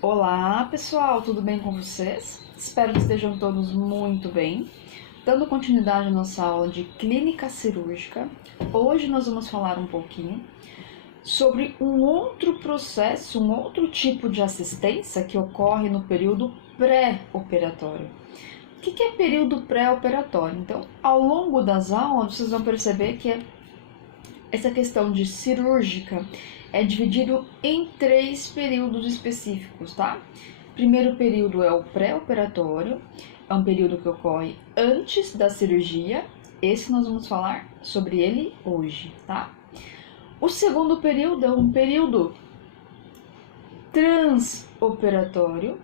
Olá pessoal, tudo bem com vocês? Espero que estejam todos muito bem. Dando continuidade à nossa aula de clínica cirúrgica, hoje nós vamos falar um pouquinho sobre um outro processo, um outro tipo de assistência que ocorre no período pré-operatório. O que é período pré-operatório? Então, ao longo das aulas, vocês vão perceber que essa questão de cirúrgica é dividido em 3 períodos específicos, tá? Primeiro período é o pré-operatório, é um período que ocorre antes da cirurgia. Esse nós vamos falar sobre ele hoje, tá? O segundo período é um período transoperatório,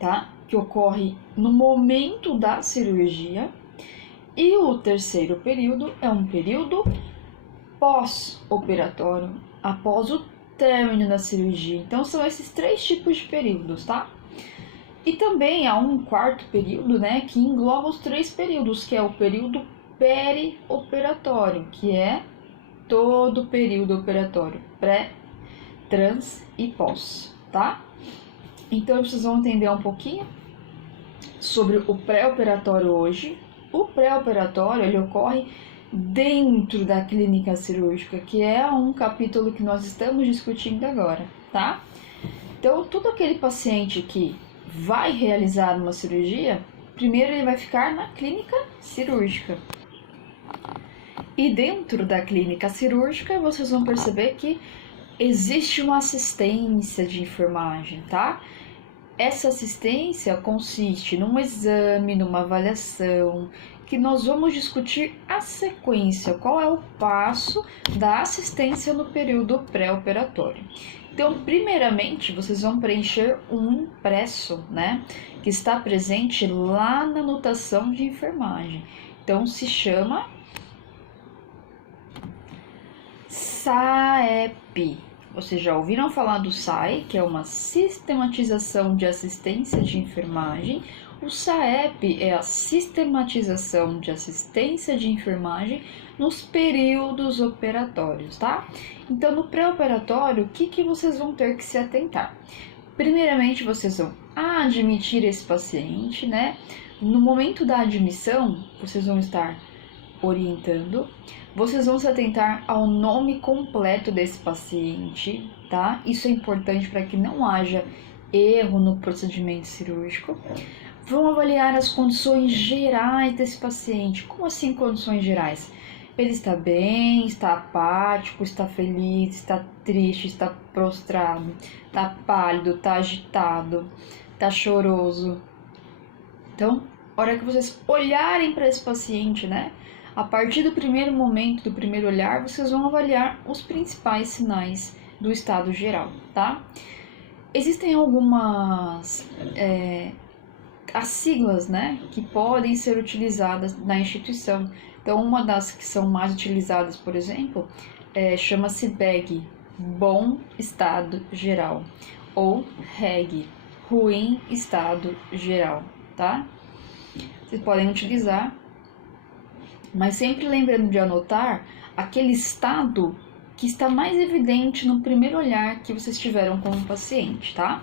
tá? Que ocorre no momento da cirurgia. E o terceiro período é um período pós-operatório, após o término da cirurgia. Então, são esses 3 tipos de períodos, tá? E também há um quarto período, né, que engloba os 3 períodos, que é o período perioperatório, que é todo o período operatório, pré, trans e pós, tá? Então, vocês vão entender um pouquinho sobre o pré-operatório hoje. O pré-operatório, ele ocorre dentro da clínica cirúrgica, que é um capítulo que nós estamos discutindo agora, tá? Então, todo aquele paciente que vai realizar uma cirurgia, primeiro ele vai ficar na clínica cirúrgica. E dentro da clínica cirúrgica, vocês vão perceber que existe uma assistência de enfermagem, tá? Essa assistência consiste num exame, numa avaliação, que nós vamos discutir a sequência, qual é o passo da assistência no período pré-operatório. Então, primeiramente, vocês vão preencher um impresso, né, que está presente lá na anotação de enfermagem. Então, se chama SAEP. Vocês já ouviram falar do SAE, que é uma sistematização de assistência de enfermagem. O SAEP é a sistematização de assistência de enfermagem nos períodos operatórios, tá? Então, no pré-operatório, o que vocês vão ter que se atentar? Primeiramente, vocês vão admitir esse paciente, né? No momento da admissão, vocês vão estar orientando. Vocês vão se atentar ao nome completo desse paciente, tá? Isso é importante para que não haja erro no procedimento cirúrgico. Vão avaliar as condições gerais desse paciente. Como assim condições gerais? Ele está bem, está apático, está feliz, está triste, está prostrado, está pálido, está agitado, está choroso. Então, a hora que vocês olharem para esse paciente, né? A partir do primeiro momento, do primeiro olhar, vocês vão avaliar os principais sinais do estado geral, tá? Existem algumas as siglas, né, que podem ser utilizadas na instituição. Então, uma das que são mais utilizadas, por exemplo, chama-se BEG, Bom Estado Geral, ou REG, Ruim Estado Geral, tá? Vocês podem utilizar, mas sempre lembrando de anotar aquele estado que está mais evidente no primeiro olhar que vocês tiveram com o paciente, tá?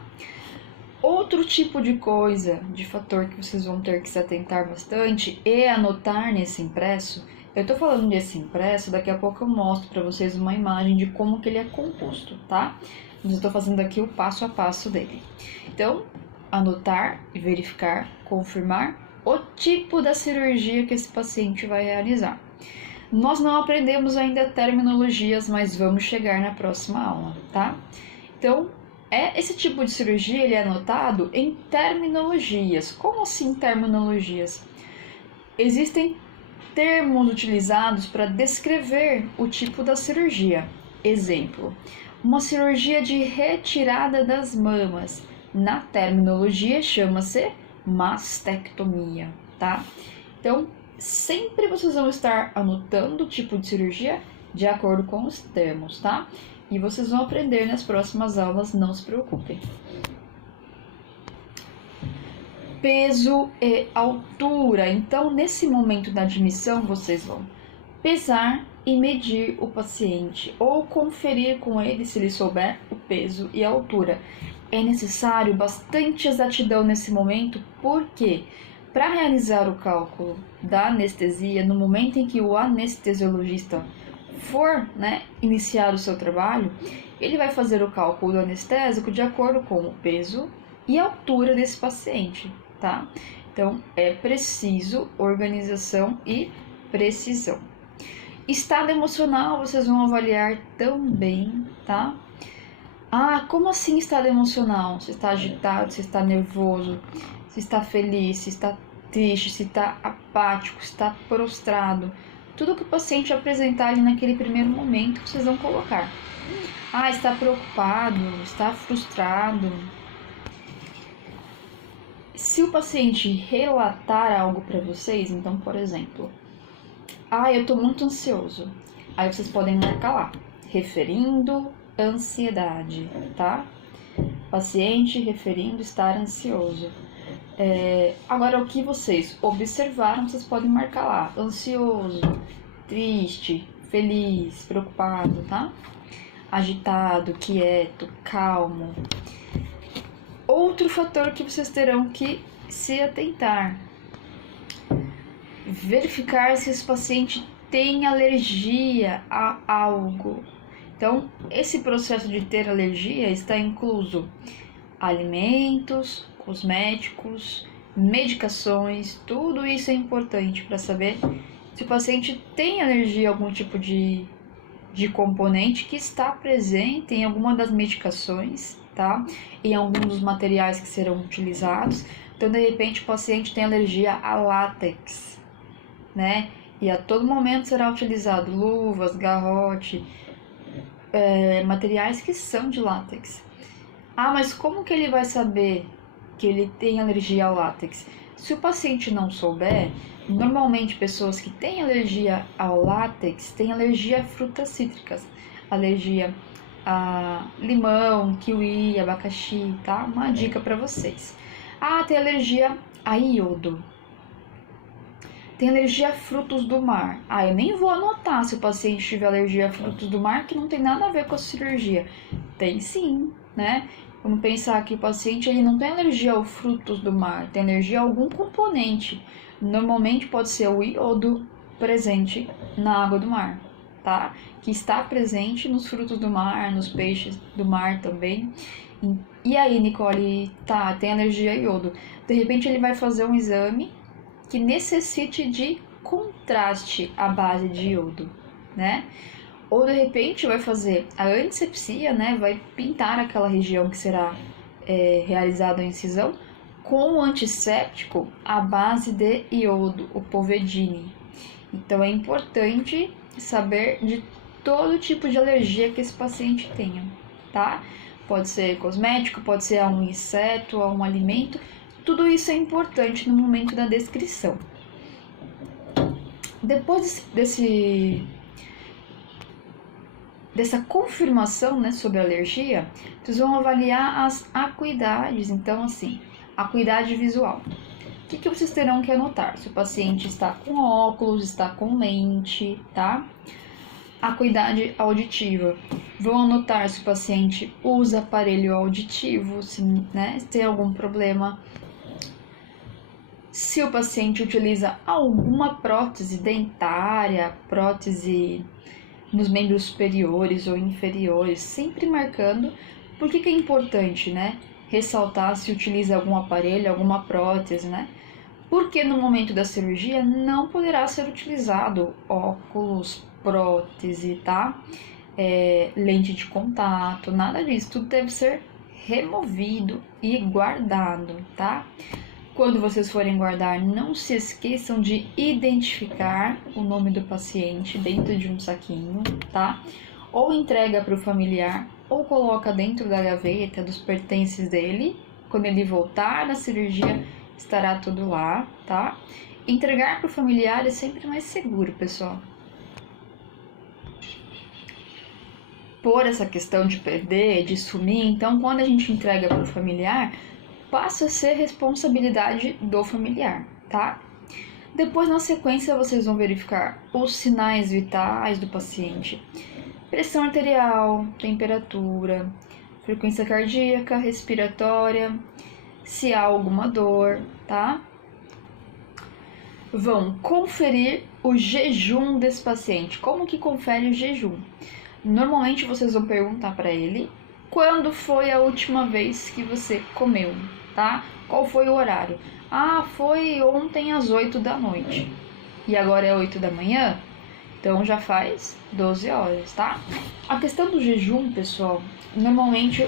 Outro tipo de coisa, de fator que vocês vão ter que se atentar bastante é anotar nesse impresso. Eu tô falando desse impresso, daqui a pouco eu mostro para vocês uma imagem de como que ele é composto, tá? Mas eu tô fazendo aqui o passo a passo dele. Então, anotar e verificar, confirmar o tipo da cirurgia que esse paciente vai realizar. Nós não aprendemos ainda terminologias, mas vamos chegar na próxima aula, tá? Então, esse tipo de cirurgia ele é anotado em terminologias. Como assim terminologias? Existem termos utilizados para descrever o tipo da cirurgia. Exemplo, uma cirurgia de retirada das mamas. Na terminologia chama-se mastectomia, tá? Então, sempre vocês vão estar anotando o tipo de cirurgia de acordo com os termos, tá? E vocês vão aprender nas próximas aulas, não se preocupem. Peso e altura. Então, nesse momento da admissão, vocês vão pesar e medir o paciente, ou conferir com ele, se ele souber, o peso e a altura. é necessário bastante exatidão nesse momento, porque para realizar o cálculo da anestesia, no momento em que o anestesiologista for, né, iniciar o seu trabalho, ele vai fazer o cálculo do anestésico de acordo com o peso e a altura desse paciente, tá? Então, é preciso organização e precisão. Estado emocional, vocês vão avaliar também, tá? Ah, como assim estado emocional? Se está agitado, se está nervoso, se está feliz, se está triste, se está apático, se está prostrado. Tudo que o paciente apresentar ali naquele primeiro momento, vocês vão colocar. Ah, está preocupado, está frustrado. Se o paciente relatar algo para vocês, então, por exemplo, eu estou muito ansioso. Aí vocês podem marcar lá, referindo ansiedade, tá? Paciente referindo estar ansioso. Agora, o que vocês observaram, vocês podem marcar lá, ansioso, triste, feliz, preocupado, tá? Agitado, quieto, calmo. Outro fator que vocês terão que se atentar: verificar se esse paciente tem alergia a algo. Então, esse processo de ter alergia está incluso alimentos, cosméticos, medicações, tudo isso é importante para saber se o paciente tem alergia a algum tipo de componente que está presente em alguma das medicações, tá? Em algum dos materiais que serão utilizados. Então, de repente, o paciente tem alergia a látex, né? E a todo momento será utilizado luvas, garrote, materiais que são de látex. Mas como que ele vai saber que ele tem alergia ao látex? Se o paciente não souber, normalmente pessoas que têm alergia ao látex têm alergia a frutas cítricas, alergia a limão, kiwi, abacaxi, tá? Uma dica para vocês. Tem alergia a iodo. Tem alergia a frutos do mar. Eu nem vou anotar se o paciente tiver alergia a frutos do mar, que não tem nada a ver com a cirurgia. Tem sim, né? Vamos pensar que o paciente ele não tem alergia aos frutos do mar, tem alergia a algum componente. Normalmente pode ser o iodo presente na água do mar, tá? Que está presente nos frutos do mar, nos peixes do mar também. E aí, Nicole, tem alergia a iodo. De repente ele vai fazer um exame que necessite de contraste à base de iodo, né? Ou de repente vai fazer a antisepsia, né? Vai pintar aquela região que será realizada a incisão com o antisséptico à base de iodo, o Povedine. Então é importante saber de todo tipo de alergia que esse paciente tenha, tá? Pode ser cosmético, pode ser a um inseto, a um alimento. Tudo isso é importante no momento da descrição. Depois dessa confirmação, né, sobre a alergia, vocês vão avaliar as acuidades. Então, assim, acuidade visual. O que vocês terão que anotar? Se o paciente está com óculos, está com lente, tá? Acuidade auditiva. Vão anotar se o paciente usa aparelho auditivo, se tem algum problema. Se o paciente utiliza alguma prótese dentária, prótese nos membros superiores ou inferiores, sempre marcando. Por que é importante, né? Ressaltar se utiliza algum aparelho, alguma prótese, né? Porque no momento da cirurgia não poderá ser utilizado óculos, prótese, tá? Lente de contato, nada disso. Tudo deve ser removido e guardado, tá? Quando vocês forem guardar, não se esqueçam de identificar o nome do paciente dentro de um saquinho, tá? Ou entrega para o familiar, ou coloca dentro da gaveta dos pertences dele. Quando ele voltar da cirurgia, estará tudo lá, tá? Entregar para o familiar é sempre mais seguro, pessoal. Por essa questão de perder, de sumir, então quando a gente entrega para o familiar, passa a ser responsabilidade do familiar, tá? Depois, na sequência, vocês vão verificar os sinais vitais do paciente. Pressão arterial, temperatura, frequência cardíaca, respiratória, se há alguma dor, tá? Vão conferir o jejum desse paciente. Como que confere o jejum? Normalmente vocês vão perguntar para ele quando foi a última vez que você comeu, tá? Qual foi o horário? Ah, foi ontem às 8 da noite. E agora é 8 da manhã? Então já faz 12 horas, tá? A questão do jejum, pessoal, normalmente,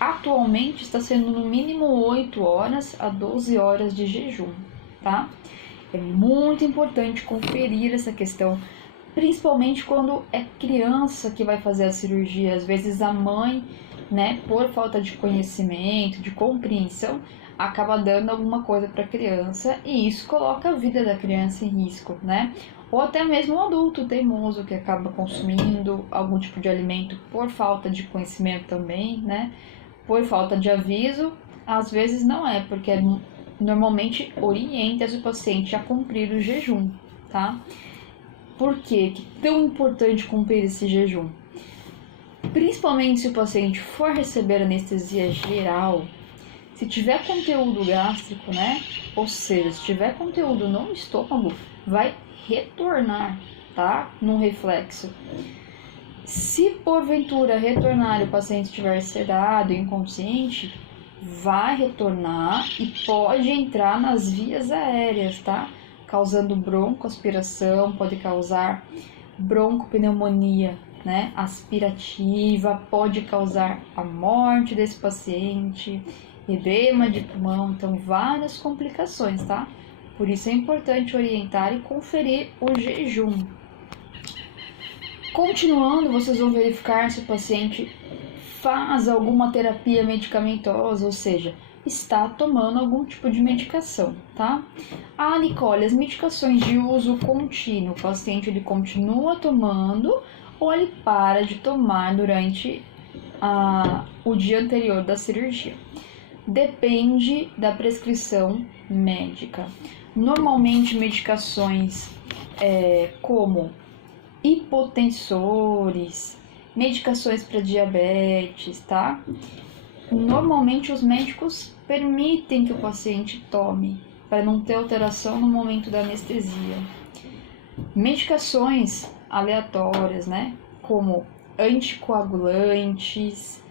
atualmente está sendo no mínimo 8 horas a 12 horas de jejum, tá? É muito importante conferir essa questão, principalmente quando é criança que vai fazer a cirurgia. Às vezes a mãe, né, por falta de conhecimento, de compreensão, acaba dando alguma coisa para a criança e isso coloca a vida da criança em risco, né? Ou até mesmo um adulto teimoso que acaba consumindo algum tipo de alimento por falta de conhecimento também, né? Por falta de aviso, às vezes não é, porque normalmente orienta o paciente a cumprir o jejum, tá? Por que é tão importante cumprir esse jejum? Principalmente se o paciente for receber anestesia geral, se tiver conteúdo gástrico, né? Ou seja, se tiver conteúdo no estômago, vai retornar, tá? Num reflexo. Se porventura retornar e o paciente estiver sedado, inconsciente, vai retornar e pode entrar nas vias aéreas, tá? Causando broncoaspiração, pode causar broncopneumonia, né? Aspirativa, pode causar a morte desse paciente, edema de pulmão, então várias complicações, tá? Por isso é importante orientar e conferir o jejum. Continuando, vocês vão verificar se o paciente faz alguma terapia medicamentosa, ou seja, está tomando algum tipo de medicação, tá? Ah, Nicole, as medicações de uso contínuo, o paciente ele continua tomando ou ele para de tomar durante o dia anterior da cirurgia? Depende da prescrição médica. Normalmente medicações como hipotensores, medicações para diabetes, tá? Normalmente os médicos permitem que o paciente tome para não ter alteração no momento da anestesia. Medicações aleatórias, né? Como anticoagulantes,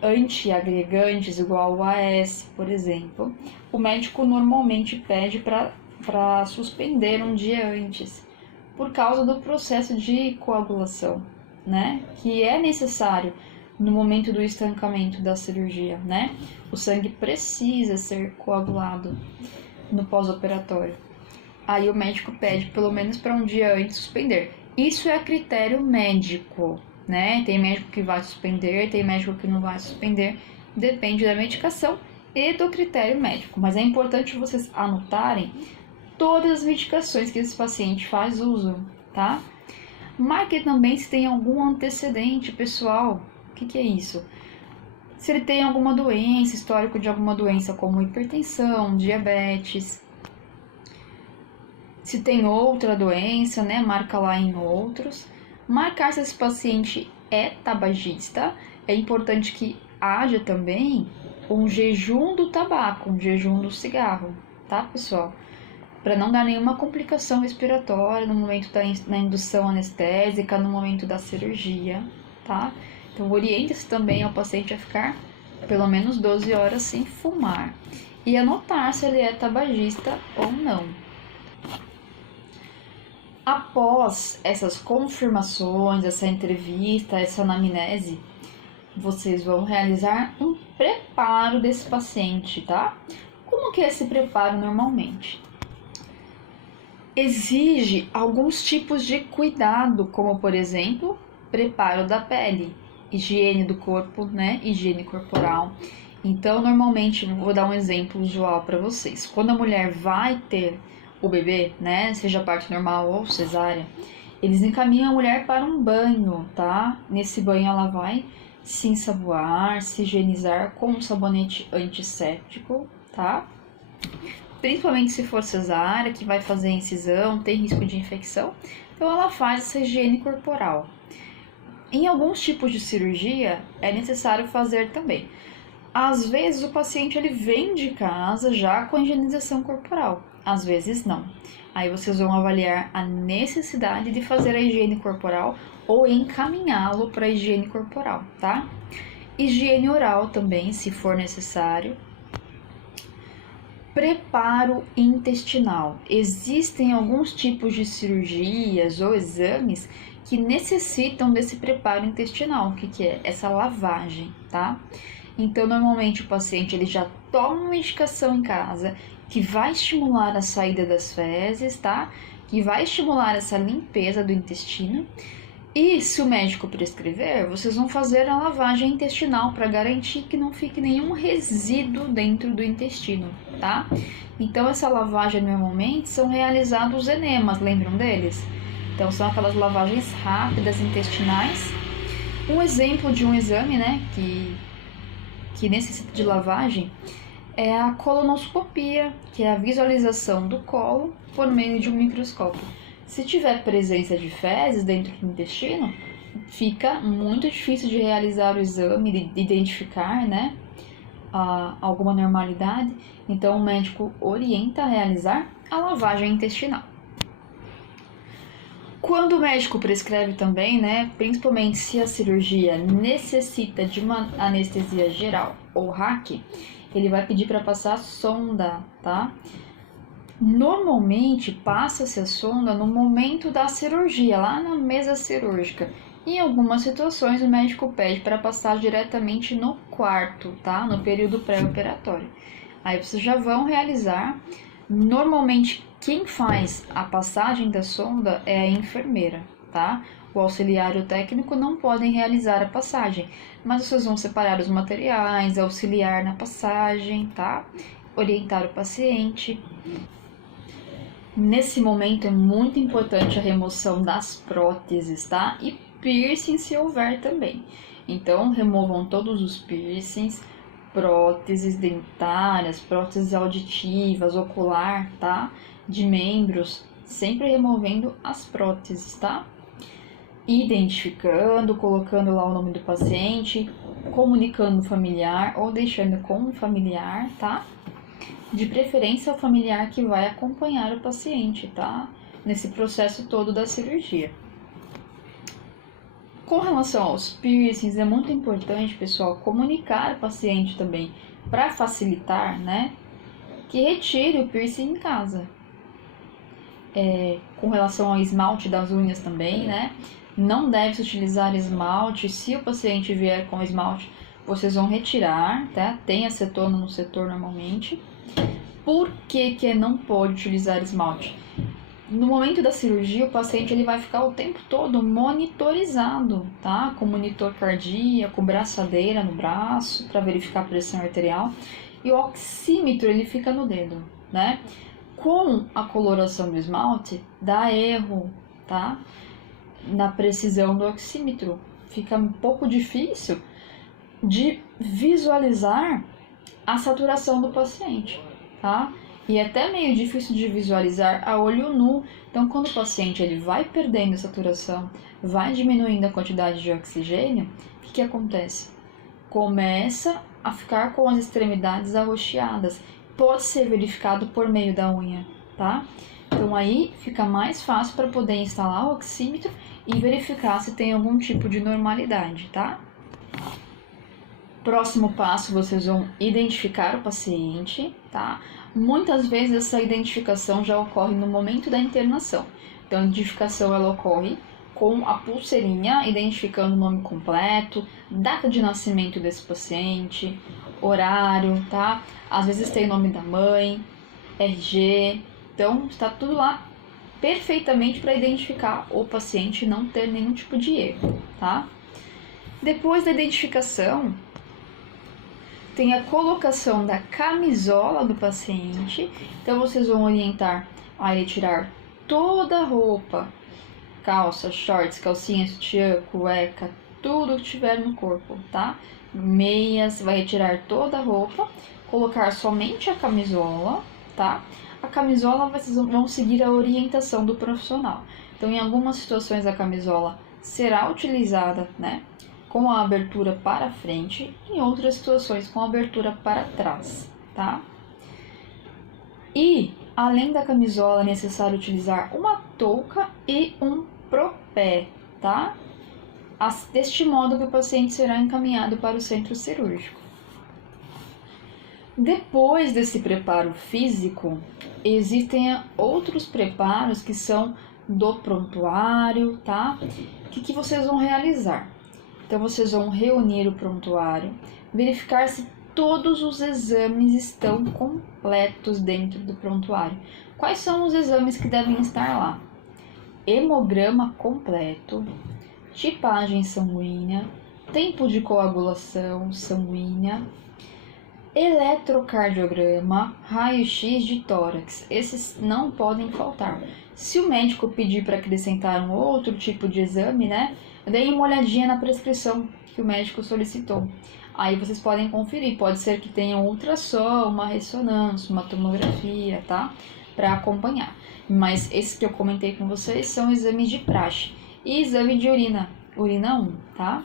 antiagregantes, igual o AS, por exemplo. O médico normalmente pede para suspender um dia antes, por causa do processo de coagulação, né? Que é necessário no momento do estancamento da cirurgia, né? O sangue precisa ser coagulado no pós-operatório. Aí o médico pede pelo menos para um dia antes suspender. Isso é a critério médico, né? Tem médico que vai suspender, tem médico que não vai suspender, depende da medicação e do critério médico. Mas é importante vocês anotarem todas as medicações que esse paciente faz uso, tá? Marque também se tem algum antecedente pessoal. O que é isso? Se ele tem alguma doença, histórico de alguma doença como hipertensão, diabetes. Se tem outra doença, né? Marca lá em outros. Marcar se esse paciente é tabagista. É importante que haja também um jejum do tabaco, um jejum do cigarro, tá, pessoal? Para não dar nenhuma complicação respiratória no momento da indução anestésica, no momento da cirurgia, tá? Então, orienta-se também ao paciente a ficar pelo menos 12 horas sem fumar e anotar se ele é tabagista ou não. Após essas confirmações, essa entrevista, essa anamnese, vocês vão realizar um preparo desse paciente, tá? Como que é esse preparo normalmente? Exige alguns tipos de cuidado, como por exemplo, preparo da pele, higiene do corpo, né? Higiene corporal. Então, normalmente, vou dar um exemplo usual para vocês. Quando a mulher vai ter o bebê, né? Seja parte normal ou cesárea, eles encaminham a mulher para um banho, tá? Nesse banho ela vai se ensaboar, se higienizar com um sabonete antisséptico, tá? Principalmente se for cesárea, que vai fazer incisão, tem risco de infecção. Então ela faz essa higiene corporal. Em alguns tipos de cirurgia, é necessário fazer também. Às vezes, o paciente ele vem de casa já com a higienização corporal, às vezes não. Aí vocês vão avaliar a necessidade de fazer a higiene corporal ou encaminhá-lo para a higiene corporal, tá? Higiene oral também, se for necessário. Preparo intestinal. Existem alguns tipos de cirurgias ou exames que necessitam desse preparo intestinal. O que é? Essa lavagem, tá? Então, normalmente o paciente ele já toma uma medicação em casa que vai estimular a saída das fezes, tá? Que vai estimular essa limpeza do intestino. E se o médico prescrever, vocês vão fazer a lavagem intestinal para garantir que não fique nenhum resíduo dentro do intestino, tá? Então, essa lavagem normalmente são realizados os enemas, lembram deles? Então, são aquelas lavagens rápidas intestinais. Um exemplo de um exame, né, que necessita de lavagem é a colonoscopia, que é a visualização do colo por meio de um microscópio. Se tiver presença de fezes dentro do intestino, fica muito difícil de realizar o exame, de identificar, né, alguma normalidade. Então, o médico orienta a realizar a lavagem intestinal. Quando o médico prescreve também, né, principalmente se a cirurgia necessita de uma anestesia geral ou RAC, ele vai pedir para passar sonda, tá? Normalmente passa-se a sonda no momento da cirurgia, lá na mesa cirúrgica. Em algumas situações o médico pede para passar diretamente no quarto, tá? No período pré-operatório. Aí vocês já vão realizar. Normalmente quem faz a passagem da sonda é a enfermeira, tá? O auxiliar e o técnico não podem realizar a passagem, mas vocês vão separar os materiais, auxiliar na passagem, tá? Orientar o paciente. Nesse momento é muito importante a remoção das próteses, tá? E piercing se houver também. Então, removam todos os piercings, próteses dentárias, próteses auditivas, ocular, tá? De membros, sempre removendo as próteses, tá? Identificando, colocando lá o nome do paciente, comunicando o familiar ou deixando com o familiar, tá? De preferência o familiar que vai acompanhar o paciente, tá? Nesse processo todo da cirurgia. Com relação aos piercings, é muito importante, pessoal, comunicar o paciente também, para facilitar, né? Que retire o piercing em casa. Com relação ao esmalte das unhas também, né? Não deve se utilizar esmalte. Se o paciente vier com esmalte, vocês vão retirar, tá? Tem acetona no setor normalmente. Por que não pode utilizar esmalte? No momento da cirurgia, o paciente ele vai ficar o tempo todo monitorizado, tá? Com monitor cardíaco, braçadeira no braço, para verificar a pressão arterial. E o oxímetro, ele fica no dedo, né? Com a coloração do esmalte, dá erro, tá? Na precisão do oxímetro. Fica um pouco difícil de visualizar a saturação do paciente, tá? E é até meio difícil de visualizar a olho nu. Então, quando o paciente ele vai perdendo a saturação, vai diminuindo a quantidade de oxigênio, o que acontece? Começa a ficar com as extremidades arroxeadas. Pode ser verificado por meio da unha, tá? Então, aí fica mais fácil para poder instalar o oxímetro e verificar se tem algum tipo de normalidade, tá? Próximo passo, vocês vão identificar o paciente, tá? Muitas vezes essa identificação já ocorre no momento da internação. Então, a identificação ela ocorre com a pulseirinha, identificando o nome completo, data de nascimento desse paciente, horário, tá? Às vezes tem o nome da mãe, RG, então está tudo lá perfeitamente para identificar o paciente e não ter nenhum tipo de erro, tá? Depois da identificação, tem a colocação da camisola do paciente. Então, vocês vão orientar a ele tirar toda a roupa, calça, shorts, calcinha, sutiã, cueca, tudo que tiver no corpo, tá? Meias, vai retirar toda a roupa, colocar somente a camisola, tá? A camisola, vocês vão seguir a orientação do profissional. Então, em algumas situações a camisola será utilizada, né, com a abertura para frente, em outras situações com a abertura para trás, tá? E, além da camisola, é necessário utilizar uma touca e um propé, tá? Deste modo que o paciente será encaminhado para o centro cirúrgico. Depois desse preparo físico, existem outros preparos que são do prontuário, tá? O que vocês vão realizar? Então, vocês vão reunir o prontuário, verificar se todos os exames estão completos dentro do prontuário. Quais são os exames que devem estar lá? Hemograma completo, tipagem sanguínea, tempo de coagulação sanguínea, eletrocardiograma, raio-x de tórax. Esses não podem faltar. Se o médico pedir para acrescentar um outro tipo de exame, né, deem uma olhadinha na prescrição que o médico solicitou. Aí vocês podem conferir, pode ser que tenha um ultrassom, uma ressonância, uma tomografia, tá? Para acompanhar. Mas esses que eu comentei com vocês são exames de praxe. E exame de urina, urina 1, tá?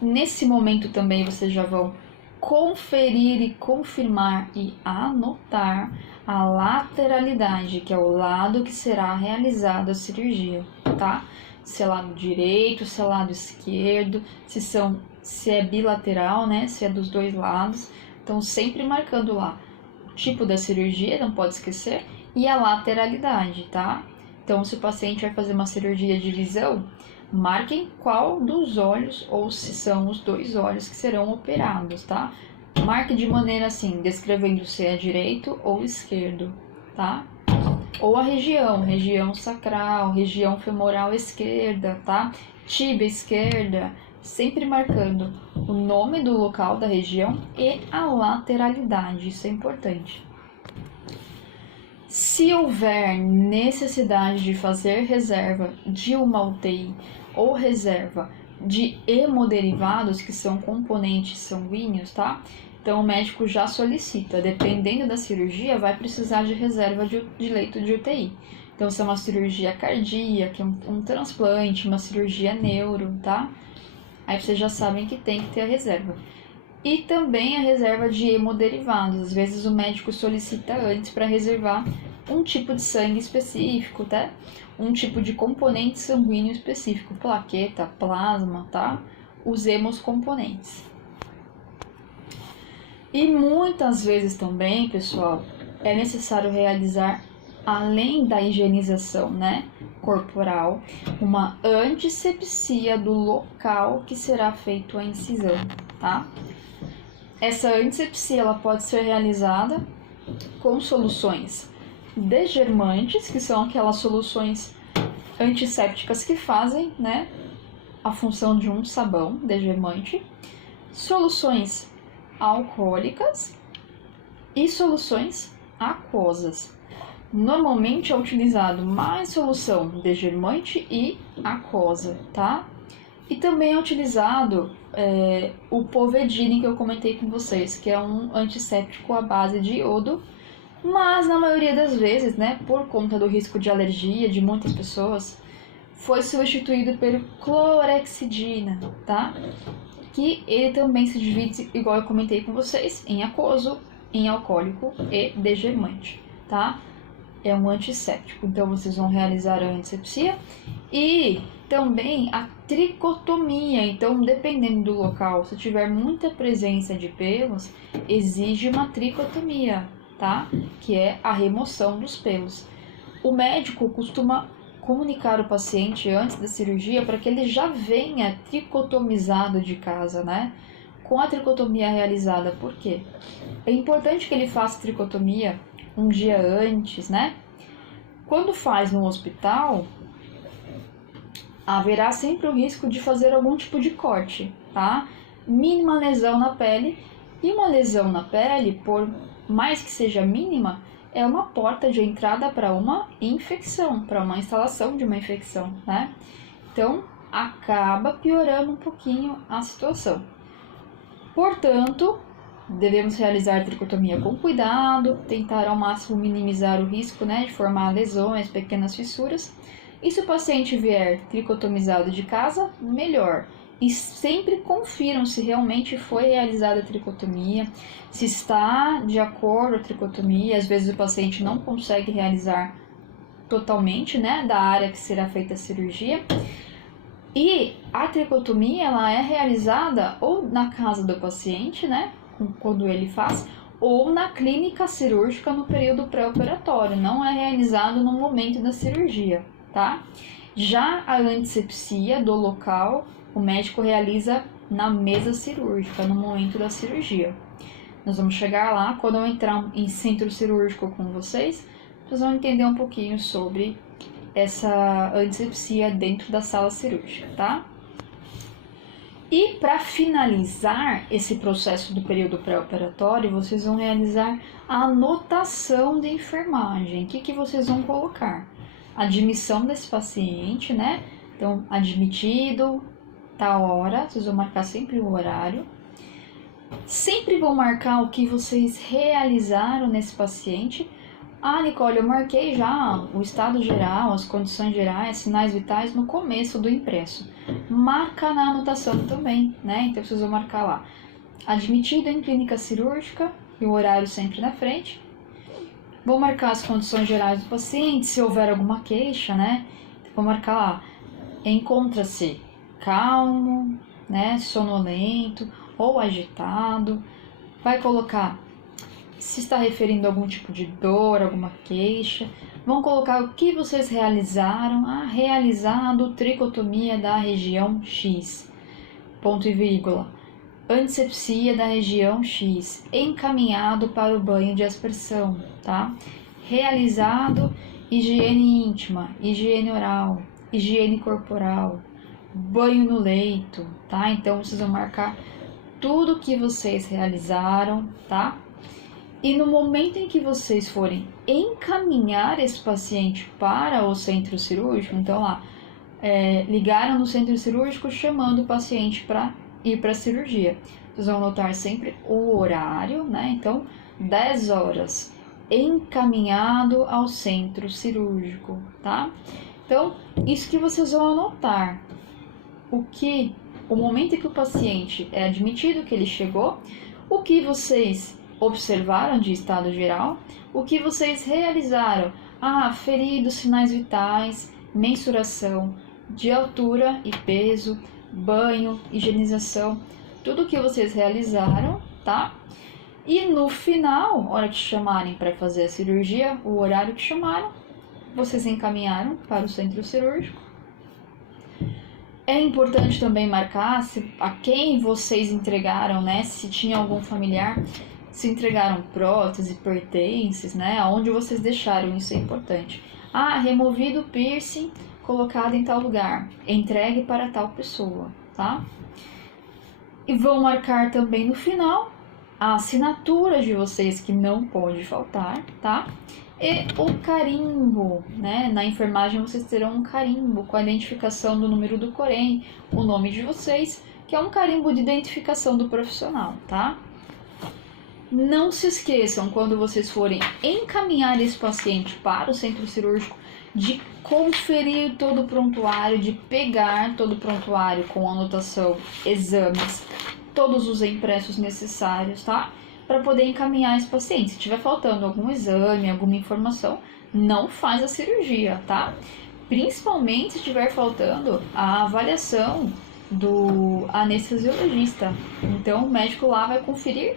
Nesse momento também vocês já vão conferir e confirmar e anotar a lateralidade, que é o lado que será realizada a cirurgia, tá? Se é lado direito, se é lado esquerdo, se é bilateral, né? Se é dos dois lados. Então, sempre marcando lá o tipo da cirurgia, não pode esquecer, e a lateralidade, tá? Então, se o paciente vai fazer uma cirurgia de visão, marquem qual dos olhos ou se são os dois olhos que serão operados, tá? Marque de maneira assim, descrevendo se é direito ou esquerdo, tá? Ou a região sacral, região femoral esquerda, tá? Tíbia esquerda, sempre marcando o nome do local da região e a lateralidade, isso é importante. Se houver necessidade de fazer reserva de uma UTI ou reserva de hemoderivados, que são componentes sanguíneos, tá? Então o médico já solicita, dependendo da cirurgia, vai precisar de reserva de leito de UTI. Então se é uma cirurgia cardíaca, um transplante, uma cirurgia neuro, tá? Aí vocês já sabem que tem que ter a reserva. E também a reserva de hemoderivados. Às vezes o médico solicita antes para reservar um tipo de sangue específico, tá? Um tipo de componente sanguíneo específico, plaqueta, plasma, tá? Os hemocomponentes. E muitas vezes também, pessoal, é necessário realizar, além da higienização, né, corporal, uma antisepsia do local que será feito a incisão, tá? Essa antisepsia ela pode ser realizada com soluções degermantes, que são aquelas soluções antissépticas que fazem, né, a função de um sabão degermante, soluções alcoólicas e soluções aquosas. Normalmente é utilizado mais solução degermante e aquosa, tá? E também é utilizado o Povedine, que eu comentei com vocês, que é um antisséptico à base de iodo, mas na maioria das vezes, né, por conta do risco de alergia de muitas pessoas, foi substituído pelo clorexidina, tá? Que ele também se divide, igual eu comentei com vocês, em aquoso, em alcoólico e degermante, tá? É um antisséptico, então vocês vão realizar a antisepsia e também a tricotomia. Então, dependendo do local, se tiver muita presença de pelos, exige uma tricotomia, tá? Que é a remoção dos pelos. O médico costuma comunicar o paciente antes da cirurgia para que ele já venha tricotomizado de casa, né? Com a tricotomia realizada. Por quê? É importante que ele faça tricotomia um dia antes, né? Quando faz no hospital, haverá sempre o risco de fazer algum tipo de corte, tá? Mínima lesão na pele. E uma lesão na pele, por mais que seja mínima, é uma porta de entrada para uma infecção, para uma instalação de uma infecção, né? Então, acaba piorando um pouquinho a situação. Portanto, devemos realizar a tricotomia com cuidado, tentar ao máximo minimizar o risco, né, de formar lesões, pequenas fissuras. E se o paciente vier tricotomizado de casa, melhor. E sempre confiram se realmente foi realizada a tricotomia, se está de acordo a tricotomia. Às vezes o paciente não consegue realizar totalmente, né, da área que será feita a cirurgia. E a tricotomia, ela é realizada ou na casa do paciente, né, quando ele faz, ou na clínica cirúrgica no período pré-operatório, não é realizado no momento da cirurgia, tá? Já a antisepsia do local, o médico realiza na mesa cirúrgica, no momento da cirurgia. Nós vamos chegar lá, quando eu entrar em centro cirúrgico com vocês vão entender um pouquinho sobre essa antisepsia dentro da sala cirúrgica, tá? E para finalizar esse processo do período pré-operatório, vocês vão realizar a anotação de enfermagem. O que vocês vão colocar? Admissão desse paciente, né? Então, admitido, tal hora, vocês vão marcar sempre o horário. Sempre vão marcar o que vocês realizaram nesse paciente. Ah, Nicole, eu marquei já o estado geral, as condições gerais, sinais vitais no começo do impresso. Marca na anotação também, né? Então vocês vão marcar lá. Admitido em clínica cirúrgica e o horário sempre na frente. Vou marcar as condições gerais do paciente, se houver alguma queixa, né? Vou marcar lá. Encontra-se calmo, né? Sonolento ou agitado. Vai colocar se está referindo a algum tipo de dor, alguma queixa. Vão colocar o que vocês realizaram. Realizado tricotomia da região X. Ponto e vírgula. Antisepsia da região X. Encaminhado para o banho de aspersão, tá? Realizado higiene íntima, higiene oral, higiene corporal, banho no leito, tá? Então vocês vão marcar tudo que vocês realizaram, tá? E no momento em que vocês forem encaminhar esse paciente para o centro cirúrgico, então lá, ligaram no centro cirúrgico chamando o paciente para ir para a cirurgia. Vocês vão anotar sempre o horário, né? Então, 10 horas, encaminhado ao centro cirúrgico, tá? Então, isso que vocês vão anotar. O momento em que o paciente é admitido, que ele chegou, o que vocês observaram de estado geral, o que vocês realizaram, feridos, sinais vitais, mensuração de altura e peso, banho, higienização, tudo que vocês realizaram, tá? E no final, hora que chamarem para fazer a cirurgia, o horário que chamaram, vocês encaminharam para o centro cirúrgico. É importante também marcar a quem vocês entregaram, né? Se tinha algum familiar, se entregaram prótese, pertences, né? Aonde vocês deixaram, isso é importante. Removido o piercing, colocado em tal lugar, entregue para tal pessoa, tá? E vão marcar também no final a assinatura de vocês, que não pode faltar, tá? E o carimbo, né? Na enfermagem vocês terão um carimbo com a identificação do número do Corém, o nome de vocês, que é um carimbo de identificação do profissional, tá? Não se esqueçam, quando vocês forem encaminhar esse paciente para o centro cirúrgico, de conferir todo o prontuário, de pegar todo o prontuário com anotação, exames, todos os impressos necessários, tá? Para poder encaminhar esse paciente. Se tiver faltando algum exame, alguma informação, não faz a cirurgia, tá? Principalmente se estiver faltando a avaliação do anestesiologista. Então, o médico lá vai conferir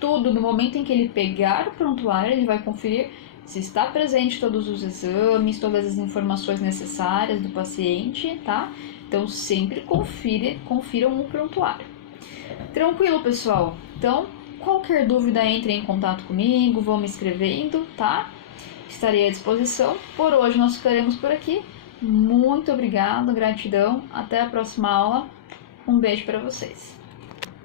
tudo. No momento em que ele pegar o prontuário, ele vai conferir se está presente todos os exames, todas as informações necessárias do paciente, tá? Então, sempre confiram o prontuário. Tranquilo, pessoal? Então, qualquer dúvida, entre em contato comigo, vão me escrevendo, tá? Estarei à disposição. Por hoje, nós ficaremos por aqui. Muito obrigado, gratidão. Até a próxima aula. Um beijo para vocês.